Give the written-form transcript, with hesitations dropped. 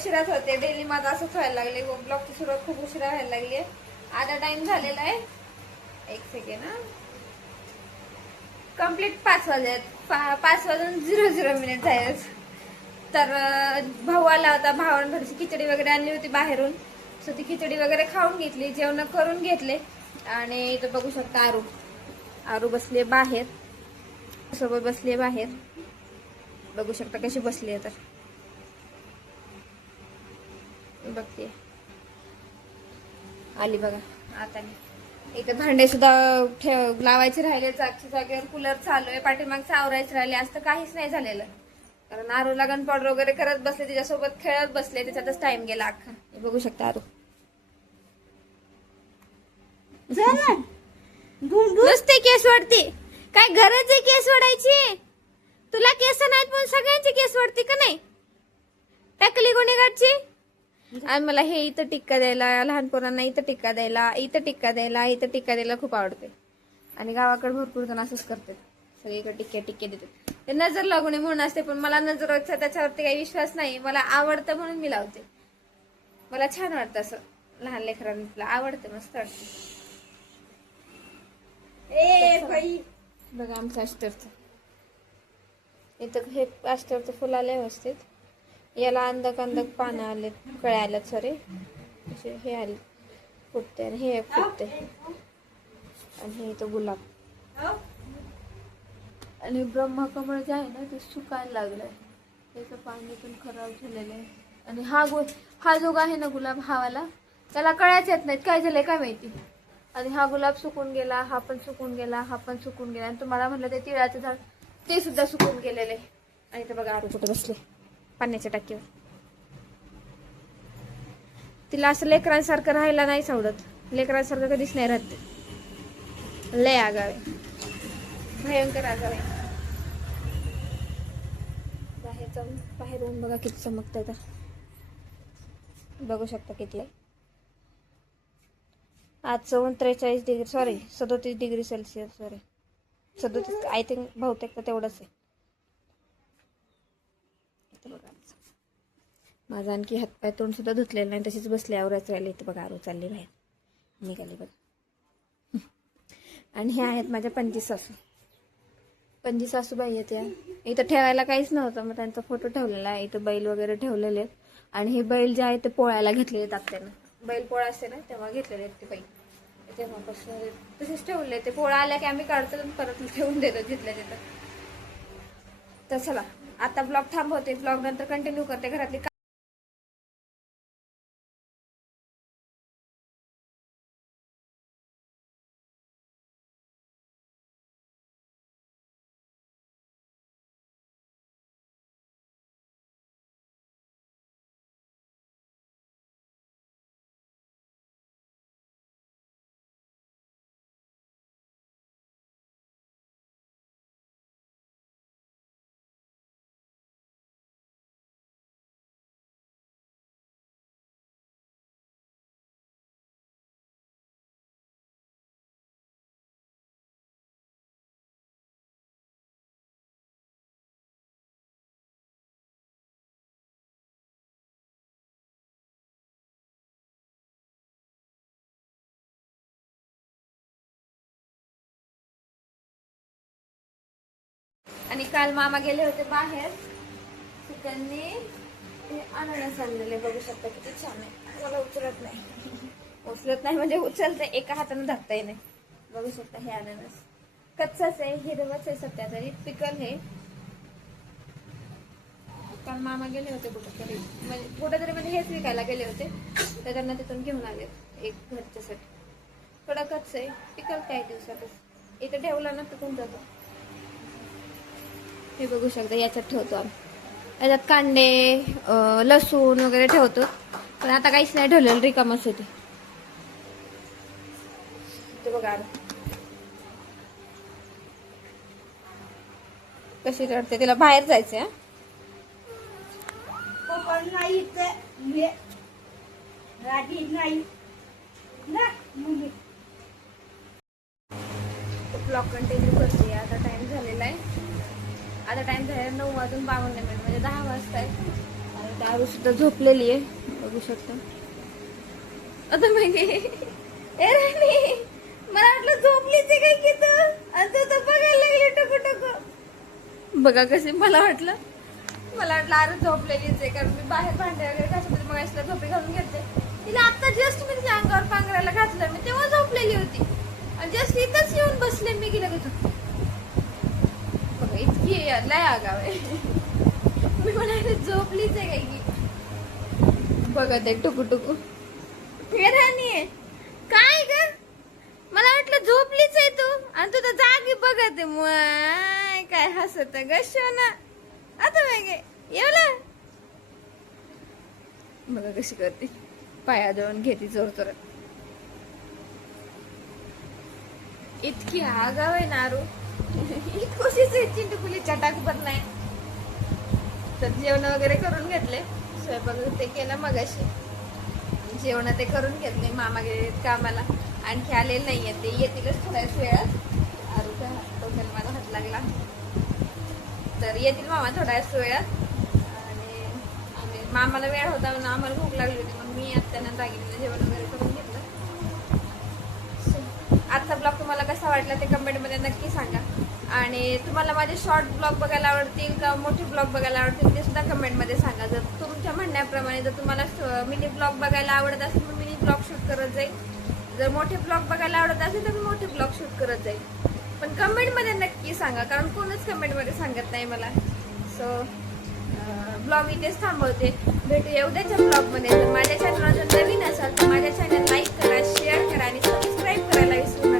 उशिराच होते. डेली माझं असंच व्हायला लागले. ब्लॉगची सुरुवात खूप उशिरा व्हायला लागली आहे. आता टाइम झालेला आहे. एक सेकंड हा. कंप्लीट 5 वाजले. 5 वाजून 00 मिनिट झाले. तर भाऊ आला होता. भावाने थोडीशी खिचडी वगैरे आणली होती बाहेरून. सो ती खिचडी वगैरे खाऊन घेतली. जेवण करून घेतले. आणि इथं बघू शकता आरू बसली बाहेर. सोबत बसली बाहेर. बघू शकता कशी बसली आहे तर. बघते आली बघा आता. इथे भांडे सुद्धा लावायचे राहिले. जागच्या जागेवर कूलर चालू आहे. पाठीमागचं आवरायचं राहिले. आज तर काहीच नाही झालेलं. कारण आरूला गन पावडर वगैरे करत बसले. तिच्यासोबत खेळत बसले. त्याच्यातच टाइम गेला अख्खा. हे बघू शकता आरू. नुसते केस वाढते. काय गरज आहे केस वाढायची? तुला केस नाहीत पण सगळ्यांची केस वाढते का नाही? टाकली कोणी गाठची? आणि मला हे इथं टिक्का द्यायला, लहान पोरांना इथं टिक्का द्यायला, इथं टिक्का द्यायला खूप आवडते. आणि गावाकडे भरपूर जण असंच करतात. सगळीकडे टिक्के देतात. ते नजर लागू नये म्हणून असते. पण मला नजर त्याच्यावरती काही विश्वास नाही. मला आवडतं म्हणून मी लावते. मला छान वाटतं असं. लहान लेकरांना आवडतं. मस्त वाटतं. बघा आमचं अष्टरचं. इथं हे अष्टरचं फुल आले व्यवस्थित. याला अंदक पानं आलेत. कळ्या आल्यात सॉरी. हे आले फुटते. आणि हे फुटते. आणि हे इथं गुलाब. आणि ब्रह्मकमळ जे आहे ना ते सुकायला लागलंय. त्याचं पाणी पण खराब झालेलं आहे. आणि हा जो आहे ना गुलाब हावाला, त्याला कळ्याच येत नाहीत. काय झालंय काय माहिती. आणि हा गुलाब सुकून गेला. हा पण सुकून गेला. हा पण सुकून गेला. आणि तुम्हाला म्हटलं ते तिळाचं झाड ते सुद्धा सुकून गेलेले. आणि इथं बघा आरू कुठे बसले पाण्याच्या टाकीवर. तिला असं लेकरांसारखं राहायला नाही आवडत. लेकरांसारखं कधीच नाही राहत. लय आगावे. भयंकर आगावे. बाहेरून बघा किती चमकतंय तर. बघू शकता किती आहे. आज 43 degree 37 degree Celsius 37 I think बहुतेक तर तेवढंच आहे. माझा आणखी हातपाय तोंड सुद्धा धुतलेलं नाही. तशीच बसले आवरायचं राहिले. इथं बघा आरू चालली बाहेर निघाली बघा. आणि हे आहेत माझ्या पणजी सासूबाई आहेत या. इथं ठेवायला काहीच नव्हतं. मग त्यांचा फोटो ठेवलेला आहे. इथं बैल वगैरे ठेवलेले आहेत. आणि हे बैल जे आहे ते पोळ्याला घेतलेले आहेत आत्यानं. बैल पोळा असते ना तेव्हा घेतलेले आहेत ते बैल. तेव्हापासून तसेच ठेवले. ते पोळा आल्या की आम्ही काढतो परत ठेवून देतो तिथल्या तिथं. तर चला आता ब्लॉग थांबवते. ब्लॉग नंतर कंटिन्यू करते. घरातली आणि काल मामा गेले होते बाहेर. त्यांनी अननस आणलेले. बघू शकता किती छान आहे. मला उचलत नाही म्हणजे उचलते. एका हाताने धरता येईल. बघू शकता हे अननस कच्चाच आहे. हिरवच आहे सध्या तरी. पिकल हे. काल मामा गेले होते कुठेतरी म्हणजे हेच विकायला गेले होते. तर त्यांना तिथून घेऊन आले एक घरच्यासाठी. कडकच आहे. पिकल काही दिवसातच. इथे ठेवला ना पिकून जातो. हे बघू शकता याच्यात ठेवतो आम्ही. याच्यात कांदे लसूण वगैरे ठेवतो. पण आता काहीच नाही ठेवलेलं. रिकामच होते. ते बघा कशी रडते. तिला बाहेर जायचंय. ब्लॉग कंटिन्यू करते. आता टाइम झालेला आहे. आता टाइम झालेला 9:52 म्हणजे 10 वाजता आहे. दारू सुद्धा झोपलेली आहे, बघू शकता. आता मग ए राणी, मला वाटलं झोपलीच आहे काय की तू, आता तर बघायला लागली टुकू टुकू. बघा कशी, मला वाटलं अरे झोपलेलीच आहे, कारण मी बाहेर भांडे वगैरे घासत होते, मग असला झोपी घालून घेतले तिला. आता जस्ट मी तिच्या अंगावर पांघरायला घातलं, मी तेव्हा झोपलेली होती आणि जस्ट इथंच येऊन बसले मी, गेलं घेतो. बघा इतकी लय आगाव आहे. मी म्हणाले झोपलीच आहे काय की. बघा ते टुकू टुकू राणी काय ग, मला वाटलं झोपलीच आहे तू आणि तू तर जागी बघत आहे. काय हसत ग शोना. आता मागे येवला बघा कशी करते, पाया जवळून घेते जोर जोरात. इतकी आगाव आहे नारू. इतकोशीच चिंटकुली चटाक पण नाही. तर जेवण वगैरे करून घेतले, स्वयंपाक ते केलं मगाशी. जेवण ते करून घेतले. मामा गेले कामाला, आणखी आलेले नाहीये, ते येतीलच थोड्याच वेळात. आरूचा डोक्याला माझा हात लागला, तर येतील मामा थोड्याच वेळात. आणि मामाला वेळ होता म्हणून आम्हाला भूक लागली होती, मग मी आत्यानं दागिनीला जेवण वगैरे करून घेतलं. आजचा ब्लॉग तुम्हाला कसा वाटला ते कमेंटमध्ये नक्की सांगा. आणि तुम्हाला माझे शॉर्ट ब्लॉग बघायला आवडतील का मोठे ब्लॉग बघायला आवडतील ते सुद्धा कमेंटमध्ये सांगा. जर तुमच्या म्हणण्याप्रमाणे जर तुम्हाला मिनी ब्लॉग बघायला आवडत असेल तर मिनी ब्लॉग शूट करत जाईल. जर मोठे ब्लॉग बघायला आवडत असेल तर मी मोठे ब्लॉग शूट करत जाईल. पण कमेंटमध्ये नक्की सांगा, कारण कोणच कमेंटमध्ये सांगत नाही मला. सो ब्लॉग इथेच थांबवते. भेटूया उद्याच्या ब्लॉगमध्ये. जर माझ्या चॅनलवर जर नवीन असाल तर माझ्या चॅनल लाईक करा, शेअर करा आणि सबस्क्राईब करायला विसरू नका.